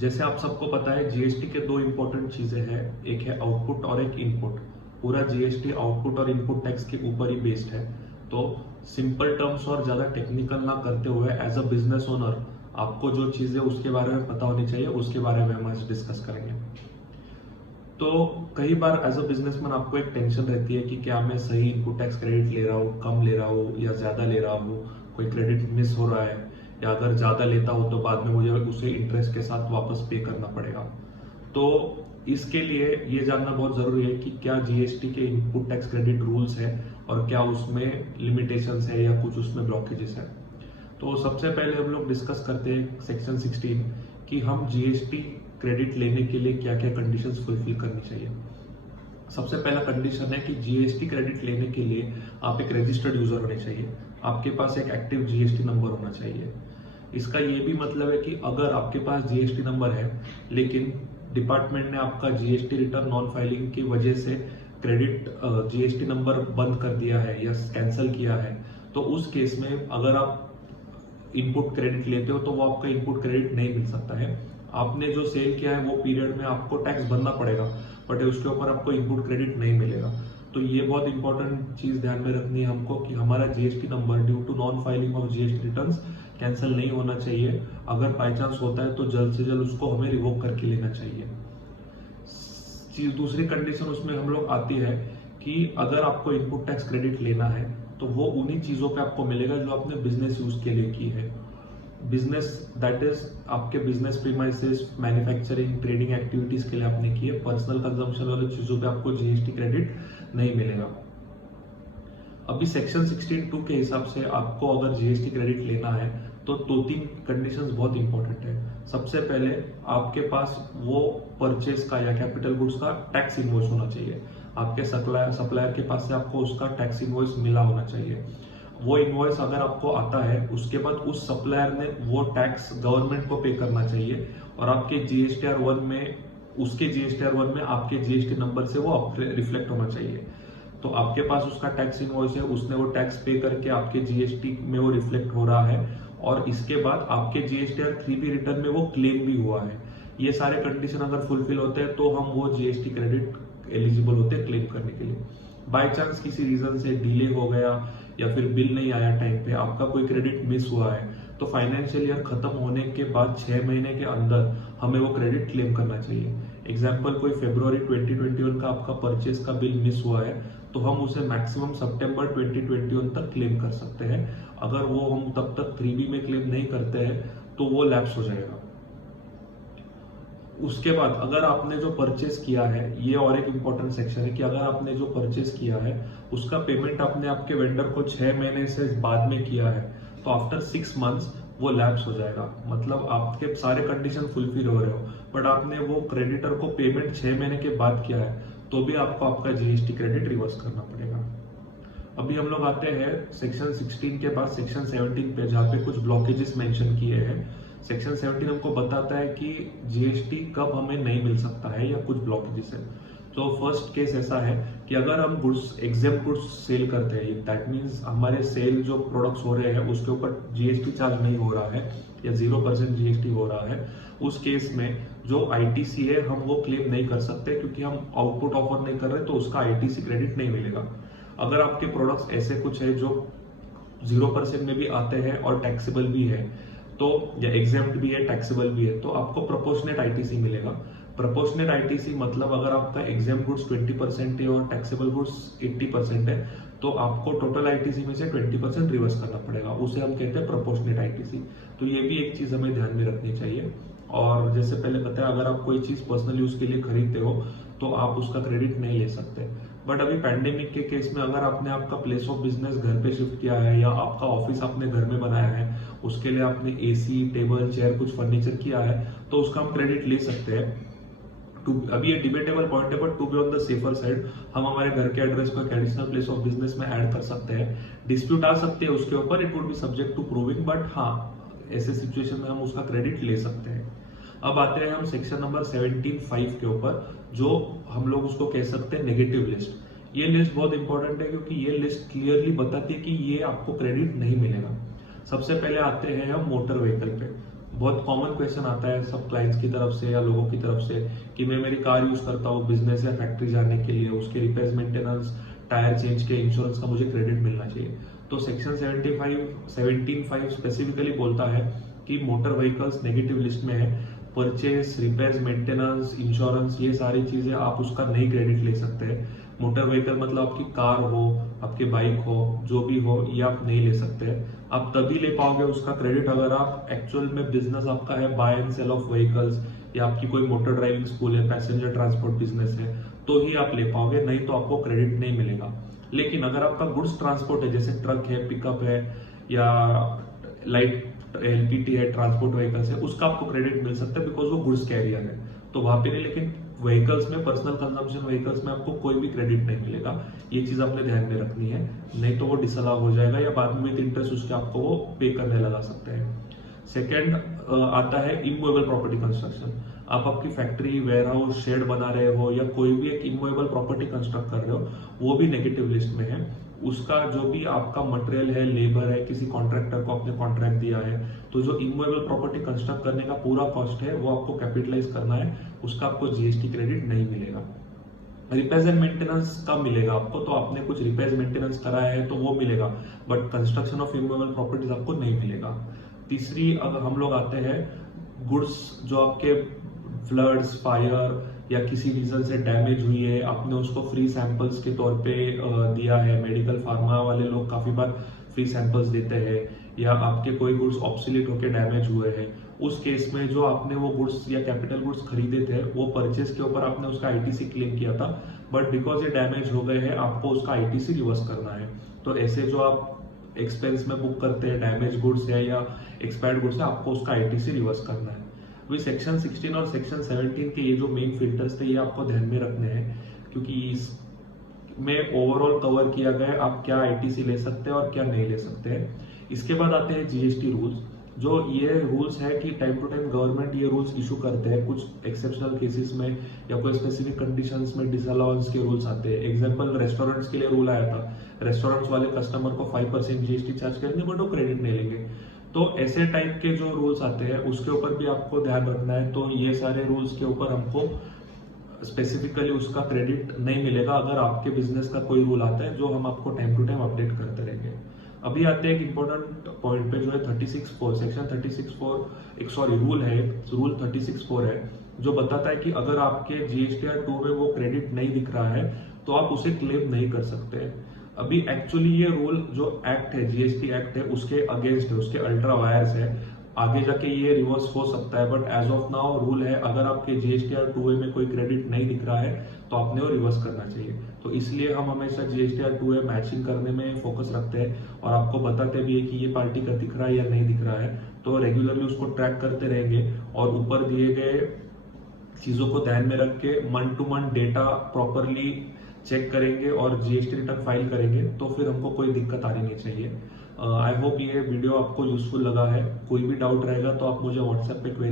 जैसे आप सबको पता है जीएसटी के दो इंपॉर्टेंट चीजें हैं, एक है आउटपुट और एक इनपुट। पूरा जीएसटी आउटपुट और इनपुट टैक्स के ऊपर ही बेस्ड है। तो सिंपल टर्म्स और ज्यादा टेक्निकल ना करते हुए एज अ बिजनेस ओनर आपको जो चीजें उसके बारे में पता होनी चाहिए उसके बारे में हम आज डिस्कस करेंगे। तो कई बार एज अ बिजनेसमैन आपको एक टेंशन रहती है कि क्या मैं सही इनपुट टैक्स क्रेडिट ले रहा हूँ, कम ले रहा हूँ या ज्यादा ले रहा हूँ, कोई क्रेडिट मिस हो रहा है, या अगर ज्यादा लेता हूँ तो बाद में मुझे उसे इंटरेस्ट के साथ वापस पे करना पड़ेगा। तो इसके लिए ये जानना बहुत जरूरी है कि क्या जीएसटी के इनपुट टैक्स क्रेडिट रूल्स है और क्या उसमें लिमिटेशंस है या कुछ उसमें ब्लॉकेजेस है। तो सबसे पहले हम लोग डिस्कस करते हैं सेक्शन 16 कि हम जीएसटी क्रेडिट लेने के लिए क्या क्या कंडीशंस फुलफिल करनी चाहिए। सबसे पहला कंडीशन है कि जीएसटी क्रेडिट लेने के लिए आप एक रजिस्टर्ड यूजर होने चाहिए, आपके पास एक एक्टिव जीएसटी नंबर होना चाहिए। इसका ये भी मतलब है कि अगर आपके पास जीएसटी नंबर है लेकिन डिपार्टमेंट ने आपका जीएसटी रिटर्न नॉन फाइलिंग की वजह से क्रेडिट जीएसटी नंबर बंद कर दिया है या कैंसिल किया है, तो उस केस में अगर आप इनपुट क्रेडिट लेते हो तो वो आपका इनपुट क्रेडिट नहीं मिल सकता है। आपने जो सेल किया है वो पीरियड में आपको टैक्स भरना पड़ेगा, बट उसके ऊपर आपको इनपुट क्रेडिट नहीं मिलेगा। तो ये बहुत इंपॉर्टेंट चीज ध्यान में रखनी है हमको कि हमारा GST number due to non filing of GST returns cancel नहीं होना चाहिए। अगर बाई चांस होता है तो जल्द से जल्द उसको हमें रिवोक करके लेना चाहिए। चीज दूसरी कंडीशन उसमें हम लोग आती है कि अगर आपको इनपुट टैक्स क्रेडिट लेना है तो वो उन्हीं चीजों पे आपको मिलेगा जो आपने बिजनेस यूज के लिए की है। बिजनेस दैट इज आपके business premises, manufacturing, trading activities के लिए आपने की है। पर्सनल कंजम्पशन वाली चीजों पे आपको जीएसटी क्रेडिट नहीं मिलेगा। अभी सेक्शन 16(2) के हिसाब से आपको अगर जीएसटी क्रेडिट लेना है तो दो तीन कंडीशंस बहुत इंपॉर्टेंट है। सबसे पहले आपके पास वो परचेस का या कैपिटल गुड्स का टैक्स इनवॉइस होना चाहिए। आपके सप्लायर के पास से आपको उसका टैक्स इनवॉइस मिला होना चाहिए। वो इनवॉइस अगर आपको आता है उसके बाद उस सप्लायर ने वो टैक्स गवर्नमेंट को पे करना चाहिए और आपके जीएसटीआर 1 में उसके जीएसटीआर 1 में आपके जीएसटी नंबर से वो रिफ्लेक्ट होना चाहिए। तो आपके पास उसका टैक्स इनवॉइस है, उसने वो टैक्स पे करके आपके जीएसटी में वो रिफ्लेक्ट हो रहा है और इसके बाद आपके जीएसटीआर 3B रिटर्न में वो क्लेम भी हुआ है। ये सारे कंडीशन अगर फुलफिल होते हैं तो हम वो जीएसटी क्रेडिट एलिजिबल होते हैं क्लेम करने के लिए। बाय चांस किसी रीजन से डिले हो गया या फिर बिल नहीं आया टाइम पे, आपका कोई क्रेडिट मिस हुआ है, तो फाइनेंशियल ईयर खत्म होने के बाद 6 महीने के अंदर हमें वो क्रेडिट क्लेम करना चाहिए। एग्जाम्पल, कोई फरवरी 2021 का आपका परचेस का बिल मिस हुआ है तो हम उसे मैक्सिमम सितंबर 2021 तक क्लेम कर सकते हैं। अगर वो हम तब तक 3B में क्लेम नहीं करते हैं तो वो लैप्स हो जाएगा। उसके बाद अगर आपने जो परचेस किया है, ये और एक इंपॉर्टेंट सेक्शन है कि अगर आपने जो परचेस किया है उसका पेमेंट आपने आपके वेंडर को 6 महीने से बाद में किया है तो आफ्टर 6 मंथ्स वो लैप्स हो जाएगा। मतलब आपके सारे कंडीशन फुलफिल हो रहे हो बट आपने वो क्रेडिटर को पेमेंट 6 महीने के बाद किया है तो भी आपको आपका जीएसटी क्रेडिट रिवर्स करना पड़ेगा। अभी हम लोग आते हैं सेक्शन 16 के बाद सेक्शन 17 पे, जहाँ पे कुछ ब्लॉकेजेस मेंशन किए हैं। सेक्शन 17 हमको बताता है कि जीएसटी कब हमें नहीं मिल सकता है या कुछ ब्लॉकेजेस है। तो फर्स्ट केस ऐसा है कि अगर हम गुड्स एग्जेम्प्ट गुड्स सेल करते हैं, दैट मीन्स हमारे सेल जो प्रोडक्ट्स हो रहे हैं उसके ऊपर जीएसटी चार्ज नहीं हो रहा है या 0% जीएसटी हो रहा है, उस केस में जो आईटीसी है हम वो क्लेम नहीं कर सकते क्योंकि हम आउटपुट ऑफर नहीं कर रहे तो उसका आईटीसी क्रेडिट नहीं मिलेगा। अगर आपके प्रोडक्ट्स ऐसे कुछ है जो 0% में भी आते हैं और टैक्सेबल भी है, तो या एग्जेम्प्ट भी है, टैक्सेबल भी है, तो आपको प्रोपोर्शनेट आईटीसी मिलेगा। प्रोपोर्शनेट आईटीसी मतलब अगर आपका एग्जेम्प्ट गुड्स 20% है और टैक्सेबल गुड्स 80% है तो आपको टोटल आईटीसी में से 20% रिवर्स करना पड़ेगा, उसे हम कहते हैं प्रोपोर्शनेट आईटीसी। तो ये भी एक चीज हमें ध्यान में रखनी चाहिए। और जैसे पहले बताया, अगर आप कोई चीज पर्सनल यूज के लिए खरीदते हो तो आप उसका क्रेडिट नहीं ले सकते। बट अभी पैंडेमिक के केस में अगर आपने आपका प्लेस ऑफ बिजनेस घर पे शिफ्ट किया है या आपका ऑफिस आपने घर में बनाया है, उसके लिए आपने एसी, टेबल, चेयर, कुछ फर्नीचर किया है तो उसका हम क्रेडिट ले सकते हैं। अभी ये डिबेटेबल पॉइंट है but to be on the safer side हम हमारे घर के एड्रेस को एक एडिशनल प्लेस ऑफ बिजनेस में ऐड कर सकते हैं। डिस्प्यूट आ सकते हैं उसके ऊपर, it would be subject to proving, but हाँ ऐसे सिचुएशन में हम उसका क्रेडिट ले सकते हैं। अब आते हैं हम सेक्शन नंबर 17(5) के ऊपर, जो हम लोग उसको कह सकते हैं नेगेटिव लिस्ट। ये लिस्ट बहुत इंपॉर्टेंट है क्योंकि ये लिस्ट क्लियरली बताती है कि ये आपको क्रेडिट नहीं मिलेगा। सबसे पहले आते हैं हम मोटर व्हीकल पे। बहुत कॉमन क्वेश्चन आता है सब क्लाइंट्स की तरफ से या लोगों की तरफ से कि मैं मेरी कार यूज करता हूँ बिजनेस या फैक्ट्री जाने के लिए, उसके रिपेयर मेंटेनेंस, टायर चेंज के इंश्योरेंस का मुझे क्रेडिट मिलना चाहिए। तो सेक्शन 17.5 स्पेसिफिकली बोलता है कि मोटर व्हीकल्स नेगेटिव लिस्ट में है, परचेस, रिपेयर, मेंटेनेंस, इंश्योरेंस, ये सारी चीजें आप उसका नहीं क्रेडिट ले सकते हैं। मोटर व्हीकल मतलब आपकी कार हो, आपके बाइक हो, जो भी हो, ये आप नहीं ले सकते हैं। आप तभी ले पाओगे उसका क्रेडिट अगर आप एक्चुअल में बिजनेस आपका है buy and sale of vehicles, या आपकी कोई मोटर ड्राइविंग स्कूल है, पैसेंजर ट्रांसपोर्ट बिजनेस है, तो ही आप ले पाओगे, नहीं तो आपको क्रेडिट नहीं मिलेगा। लेकिन अगर आपका गुड्स ट्रांसपोर्ट है, जैसे ट्रक है, पिकअप है, या लाइट एलपीटी है, ट्रांसपोर्ट व्हीकल्स है, उसका आपको क्रेडिट मिल सकता है बिकॉज वो गुड्स कैरियर है, तो वहां पे नहीं। लेकिन व्हीकल्स में, पर्सनल कंजम्पशन व्हीकल्स में आपको कोई भी क्रेडिट नहीं मिलेगा। ये चीज आपने ध्यान में रखनी है, नहीं तो वो डिसअलाउ हो जाएगा या बाद में विद इंटरेस्ट उसके आपको वो पे करने लगा सकते हैं। सेकेंड आता है इमूवेबल प्रॉपर्टी कंस्ट्रक्शन। आप आपकी फैक्ट्री, वेयरहाउस, शेड बना रहे हो या कोई भी एक इमूवेबल प्रॉपर्टी कंस्ट्रक्ट कर रहे हो, वो भी नेगेटिव लिस्ट में है। उसका जो भी आपका मटेरियल है, लेबर है, किसी कॉन्ट्रैक्टर को आपने कॉन्ट्रैक्ट दिया है, तो जो इमूवेबल प्रॉपर्टी कंस्ट्रक्ट करने का पूरा कॉस्ट है वो आपको कैपिटलाइज करना है, उसका आपको जीएसटी क्रेडिट नहीं मिलेगा। रिपेयर एंड मेंटेनेंस कब मिलेगा आपको, तो आपने कुछ रिपेयर मेंटेनेंस कराया है तो वो मिलेगा, but construction of immovable properties आपको नहीं मिलेगा। तीसरी, अगर हम लोग आते हैं गुड्स जो आपके फ्लड्स, फायर या किसी रीजन से डैमेज हुई है, आपने उसको फ्री सैंपल्स के तौर पे दिया है, मेडिकल फार्मा वाले लोग काफी बार फ्री सैंपल्स देते हैं, या आपके कोई गुड्स ऑब्सोलीट होके डैमेज हुए हैं, उस केस में जो आपने वो गुड्स या कैपिटल गुड्स खरीदे थे, वो परचेज के ऊपर आपने उसका आईटीसी क्लेम किया था, बट बिकॉज ये डैमेज हो गए हैं आपको उसका आईटीसी रिवर्स करना है। तो ऐसे जो आप एक्सपेंस में बुक करते हैं, डैमेज गुड्स है या एक्सपायर्ड गुड्स है, आपको उसका आईटीसी रिवर्स करना है। अभी सेक्शन 16 और सेक्शन 17 के ये जो मेन फिल्टर्स थे, ये आपको ध्यान में रखने हैं, क्योंकि इसमें ओवरऑल कवर किया गया है आप क्या आईटीसी ले सकते हैं और क्या नहीं ले सकते हैं। इसके बाद आते हैं जीएसटी रूल्स। जो ये रूल्स है कि टाइम टू टाइम गवर्नमेंट ये रूल्स इशू करते हैं, कुछ एक्सेप्शनल केसेस में या कोई स्पेसिफिक कंडीशंस में डिसअलाउंस के रूल्स आते हैं। एग्जांपल, रेस्टोरेंट्स के लिए रूल आया था, रेस्टोरेंट्स वाले कस्टमर को 5% जीएसटी चार्ज करेंगे बट वो क्रेडिट नहीं लेंगे। तो ऐसे टाइप के जो रूल्स आते हैं उसके ऊपर भी आपको ध्यान रखना है। तो ये सारे रूल्स के ऊपर हमको स्पेसिफिकली उसका क्रेडिट नहीं मिलेगा अगर आपके बिजनेस का कोई रूल आता है, जो हम आपको टाइम टू टाइम अपडेट करते रहेंगे। अभी आते हैं एक इंपॉर्टेंट पॉइंट पे, जो है 36(4), सेक्शन 36(4), एक सॉरी रूल है, रूल 36(4) है, जो बताता है कि अगर आपके जीएसटीआर 2 में वो क्रेडिट नहीं दिख रहा है तो आप उसे क्लेम नहीं कर सकते। अभी एक्चुअली ये रूल जो एक्ट है, जीएसटी एक्ट है, उसके अगेंस्ट है, उसके अल्ट्रा वायर्स है। आगे जाके ये रिवर्स हो सकता है, but as of now rule है अगर आपके जीएसटीआर 2A में कोई क्रेडिट नहीं दिख रहा है तो आपने वो रिवर्स करना चाहिए। तो इसलिए हम हमेशा जीएसटीआर 2A मैचिंग करने में फोकस रखते हैं और आपको बताते भी है कि ये पार्टी का दिख रहा है या नहीं दिख रहा है। तो रेगुलरली उसको ट्रैक करते रहेंगे और ऊपर दिए गए चीजों को ध्यान में रख के month to month data properly check करेंगे और जीएसटी रिटर्न फाइल करेंगे, तो फिर हमको कोई दिक्कत आनी नहीं चाहिए। आई होप ये वीडियो आपको यूजफुल लगा है। कोई भी डाउट रहेगा तो आप मुझे व्हाट्सएप पे क्वेरी